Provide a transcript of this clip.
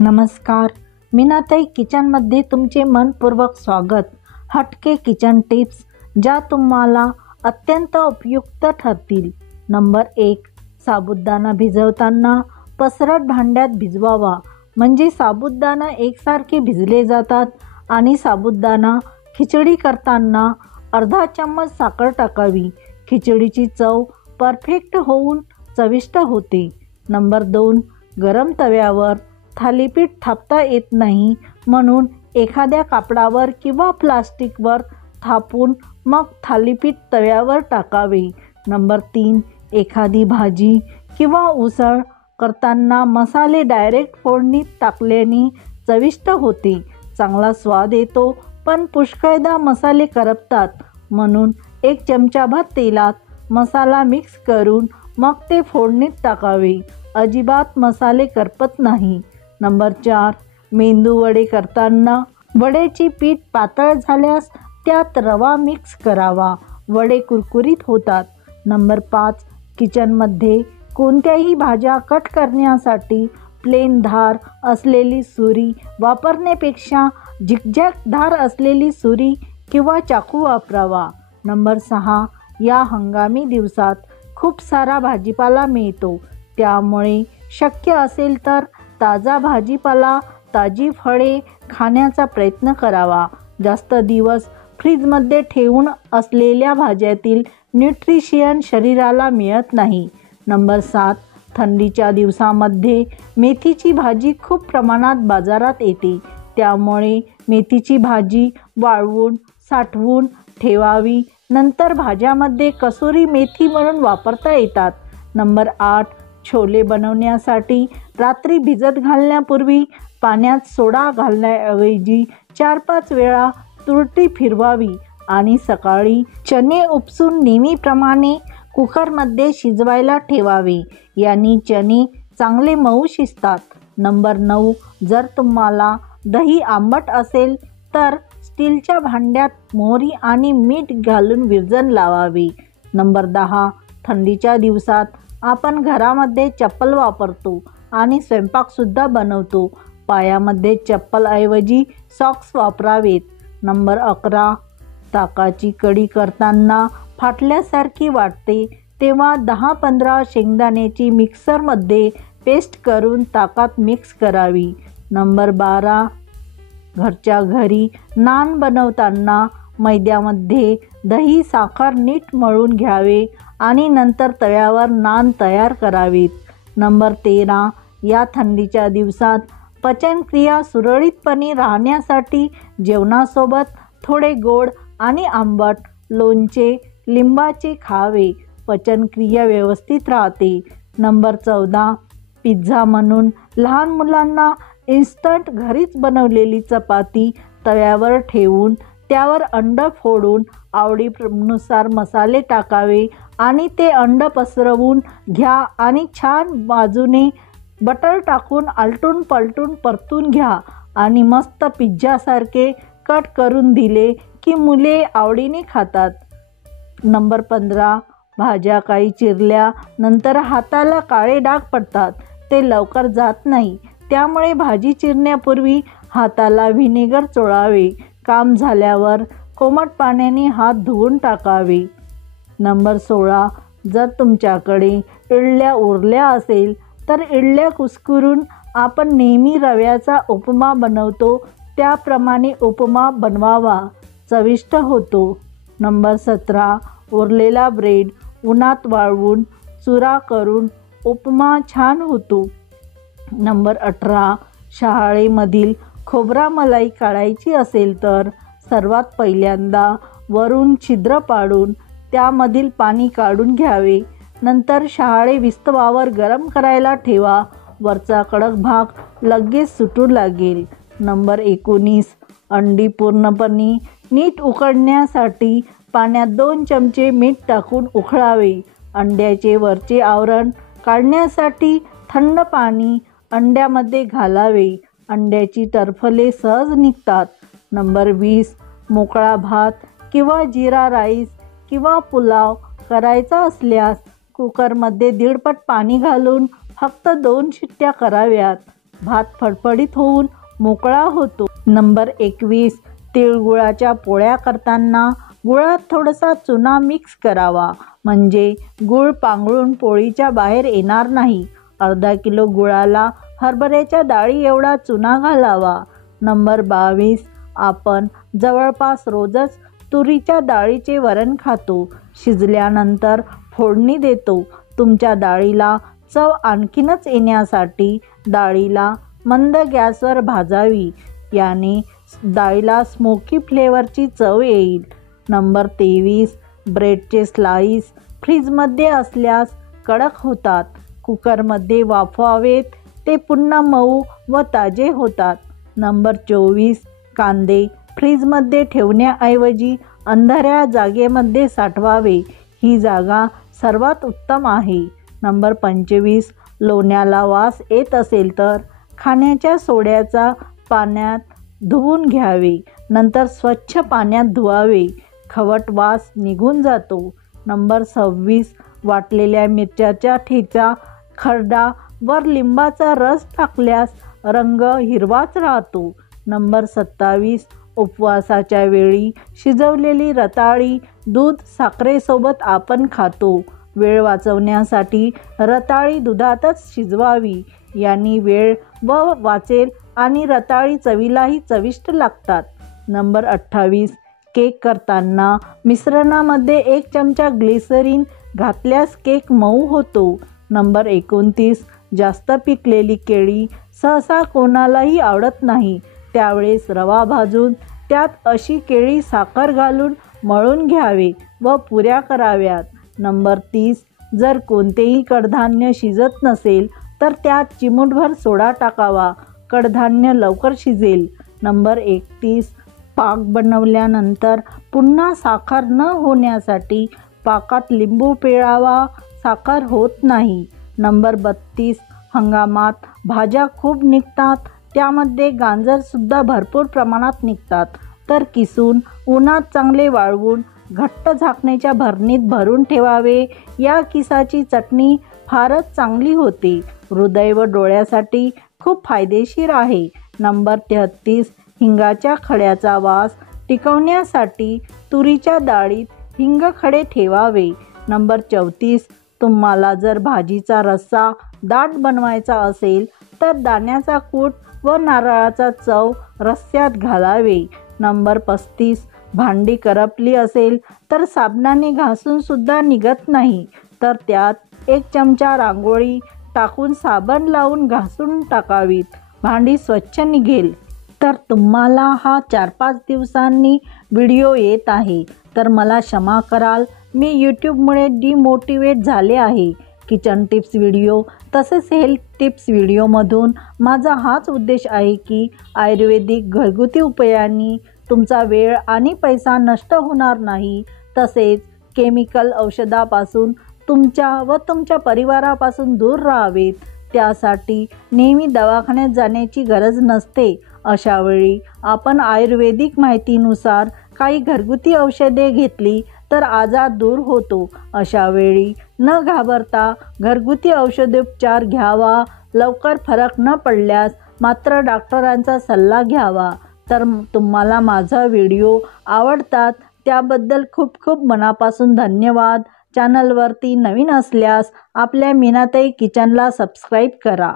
नमस्कार, मीनाताई किचनमध्ये तुमचे मनपूर्वक स्वागत. हटके किचन टिप्स ज्या तुम्हाला अत्यंत उपयुक्त ठरतील. नंबर 1. साबुदाणा भिजवताना पसरट भांड्यात भिजवावा, म्हणजे साबुदाणा एकसारखे भिजले जातात. आणि साबुदाणा खिचडी करताना अर्धा चम्मच साखर टाकावी. खिचडीची चव परफेक्ट होऊन चविष्ट होते. नंबर 2. गरम तव्यावर थालीपीठ थापता येत नाही, म्हणून एखाद्या कापडावर किंवा प्लास्टिकवर थापून मग थालीपीठ तव्यावर टाकावे. नंबर 3. एखादी भाजी किंवा उसळ करताना मसाले डायरेक्ट फोडणीत टाकल्याने चविष्ट होते, चांगला स्वाद येतो, पण पुष्कळदा मसाले करपतात. म्हणून 1 चमचाभर तेलात मसाला मिक्स करून मग ते फोडणीत टाकावे. अजिबात मसाले करपत नाही. नंबर 4. मेंदू वडे करताना वड्याची पीठ पातळ झाल्यास त्यात रवा मिक्स करावा, वडे कुरकुरीत होतात. नंबर 5. किचनमध्ये कोणत्याही भाज्या कट करण्यासाठी प्लेन धार असलेली सुरी वापरण्यापेक्षा झिगझॅग धार असलेली सुरी किंवा चाकू वापरावा. नंबर 6. या हंगामी दिवसात खूप सारा भाजीपाला मिळतो, त्यामुळे शक्य असेल तर ताजा भाजीपाला, ताजी फळे खाण्याचा प्रयत्न करावा. जास्त दिवस फ्रीजमध्ये ठेवून असलेल्या भाज्यातील न्यूट्रिशियन शरीराला मिळत नाही. नंबर 7. थंडीच्या दिवसामध्ये मेथीची भाजी खूप प्रमाणात बाजारात येते, त्यामुळे मेथीची भाजी वाळवून साठवून ठेवावी. नंतर भाज्यामध्ये कसुरी मेथी म्हणून वापरता येतात. नंबर 8. छोले बनवण्यासाठी रात्री भिजत घालण्यापूर्वी पाण्यात सोडा घालण्याऐवजी 4-5 वेळा तुरटी फिरवावी आणि सकाळी चणे उपसून नेहमीप्रमाणे कुकरमध्ये शिजवायला ठेवावे. यांनी चणे चांगले मऊ शिजतात. नंबर 9. जर तुम्हाला दही आंबट असेल तर स्टीलच्या भांड्यात मोहरी आणि मीठ घालून विरजण लावावे. नंबर 10. थंडीच्या दिवसात आपण घरामध्ये चप्पल वापरतो आणि स्वयंपाकसुद्धा बनवतो. पायामध्ये चप्पलऐवजी सॉक्स वापरावेत. नंबर 11. ताकाची कढी करताना फाटल्यासारखी वाटते, तेव्हा 10-15 शेंगदाण्याची मिक्सरमध्ये पेस्ट करून ताकात मिक्स करावी. नंबर 12. घरच्या घरी नान बनवताना मैद्यामध्ये दही, साखर नीट मळून घ्यावे आणि नंतर तव्यावर नान तयार करावेत. नंबर 13. या थंडीच्या दिवसात पचनक्रिया सुरळीतपणे राहण्यासाठी जेवणासोबत थोडे गोड आणि आंबट लोणचे, लिंबाचे खावे. पचनक्रिया व्यवस्थित राहते. नंबर 14. पिझ्झा म्हणून लहान मुलांना इन्स्टंट घरीच बनवलेली चपाती तव्यावर ठेवून त्यावर अंड फोडून आवडीनुसार मसाले टाकावे आणि ते अंड पसरवून घ्या आणि छान बाजूने बटर टाकून आलटून पलटून परतून घ्या आणि मस्त पिझ्झासारखे कट करून दिले की मुले आवडीने खातात. नंबर 15. भाज्या काही चिरल्यानंतर हाताला काळे डाग पडतात, ते लवकर जात नाही, त्यामुळे भाजी चिरण्यापूर्वी हाताला व्हिनेगर चोळावे. काम झाल्यावर कोमट पाण्याने हात धुवून टाकावे. नंबर 16. जर तुमच्याकडे इडल्या उरल्या असेल तर इडल्या कुस्करून आपण नेहमी रव्याचा उपमा बनवतो त्याप्रमाणे उपमा बनवावा, चविष्ट होतो. नंबर 17. उरलेला ब्रेड उन्हात वाळवून चुरा करून उपमा छान होतो. नंबर 18. शहाळेमधील खोबरा मलाई काढायची असेल तर सर्वात पहिल्यांदा वरून छिद्र पाडून त्यामधील पाणी काढून घ्यावे. नंतर शहाळे विस्तवावर गरम करायला ठेवा, वरचा कडक भाग लगेच सुटू लागेल. नंबर 19. अंडी पूर्णपणे नीट उकडण्यासाठी पाण्यात 2 चमचे मीठ टाकून उकळावे. अंड्याचे वरचे आवरण काढण्यासाठी थंड पाणी अंड्यामध्ये घालावे. अंड्याची टरफले सहज निघतात. नंबर 20. मोकळा भात किंवा जिरा राईस किंवा पुलाव करायचा असल्यास कुकरमध्ये 1.5 पट पाणी घालून फक्त 2 शिट्ट्या कराव्यात. भात फडफडीत होऊन मोकळा होतो. नंबर 21. तिळगुळाच्या पोळ्या करताना गुळात थोडासा चुना मिक्स करावा, म्हणजे गुळ पांगळून पोळीच्या बाहेर येणार नाही. अर्धा किलो गुळाला हरभऱ्याच्या डाळी एवढा चुना घालावा. नंबर 22. आपण जवळपास रोजच तुरीच्या डाळीचे वरण खातो. शिजल्यानंतर फोडणी देतो. तुमच्या डाळीला चव आणखीनच येण्यासाठी डाळीला मंद गॅसवर भाजावी. याने डाळीला स्मोकी फ्लेवरची चव येईल. नंबर 23. ब्रेडचे स्लाईस फ्रीजमध्ये असल्यास कडक होतात. कुकरमध्ये वाफवावेत, ते पुन्हा मऊ व ताजे होतात. नंबर 24. कांदे फ्रीजमध्ये ठेवण्याऐवजी अंधाऱ्या जागेमध्ये साठवावे. ही जागा सर्वात उत्तम आहे. नंबर 25. लोण्याला वास येत असेल तर खाण्याच्या सोड्याचा पाण्यात धुवून घ्यावे, नंतर स्वच्छ पाण्यात धुवावे. खवट वास निघून जातो. नंबर 26. वाटलेल्या मिरच्याचा ठेचा, खरडा वर लिंबाचा रस टाकल्यास रंग हिरवाच राहतो. नंबर 27. उपवासाच्या वेळी शिजवलेली रताळी दूध साखरेसोबत आपण खातो. वेळ वाचवण्यासाठी रताळी दुधातच शिजवावी. याने वेळ वाचेल आणि रताळी चवीलाही चविष्ट लागतात. नंबर 28. केक करताना मिश्रणामध्ये 1 चमचा ग्लिसरीन घातल्यास केक मऊ होतो. नंबर 29. जास्त पिकलेली केळी सहसा कोणालाही आवडत नाही. त्यावेळेस रवा भाजून त्यात अशी केळी साखर घालून मळून घ्यावे व पुऱ्या कराव्यात. नंबर 30. जर कोणतेही कडधान्य शिजत नसेल तर त्यात चिमूटभर सोडा टाकावा. कडधान्य लवकर शिजेल. नंबर 31. पाक बनवल्यानंतर पुन्हा साखर न होण्यासाठी पाकात लिंबू पिळावा. साखर होत नाही. नंबर 32. हंगामात भाज्या खूप निघतात, त्यामध्ये गाजरसुद्धा भरपूर प्रमाणात निघतात. तर किसून उन्हात चांगले वाळवून घट्ट झाकणीच्या भरणीत भरून ठेवावे. या किसाची चटणी फारच चांगली होते. हृदय व डोळ्यासाठी खूप फायदेशीर आहे. नंबर 33. हिंगाच्या खड्याचा वास टिकवण्यासाठी तुरीच्या डाळीत हिंगखडे ठेवावे. नंबर 34. तुम्हाला जर भाजीचा रस्सा दाट बनवायचा असेल तर दाण्याचा कूट व नारळाचा चव रस्स्यात घालावे. नंबर 35. भांडी करपली असेल तर साबणाने घासून सुद्धा निघत नाही, तर त्यात 1 चमचा रांगोळी टाकून साबण लावून घासून टाकावीत. भांडी स्वच्छ निघेल. तर तुम्हाला हा 4-5 दिवसांनी व्हिडिओ येत आहे, तर मला क्षमा कराल. मी यूट्यूबमुळे डिमोटिवेट झाले आहे. किचन टिप्स व्हिडिओ तसेच हेल्थ टिप्स व्हिडिओमधून माझा हाच उद्देश आहे की आयुर्वेदिक घरगुती उपायांनी तुमचा वेळ आणि पैसा नष्ट होणार नाही, तसेच केमिकल औषधापासून तुमच्या व तुमच्या परिवारापासून दूर राहावेत. त्यासाठी नेहमी दवाखान्यात जाण्याची गरज नसते. अशावेळी आपण आयुर्वेदिक माहितीनुसार काही घरगुती औषधे घेतली तर आजार दूर होतो. अशावेळी न घाबरता घरगुती औषधोपचार घ्यावा. लवकर फरक न पडल्यास मात्र डॉक्टरांचा सल्ला घ्यावा. तर तुम्हाला माझा व्हिडिओ आवडतात त्याबद्दल खूप खूप मनापासून धन्यवाद. चॅनलवरती नवीन असल्यास आपल्या मीनाताई किचनला सबस्क्राईब करा.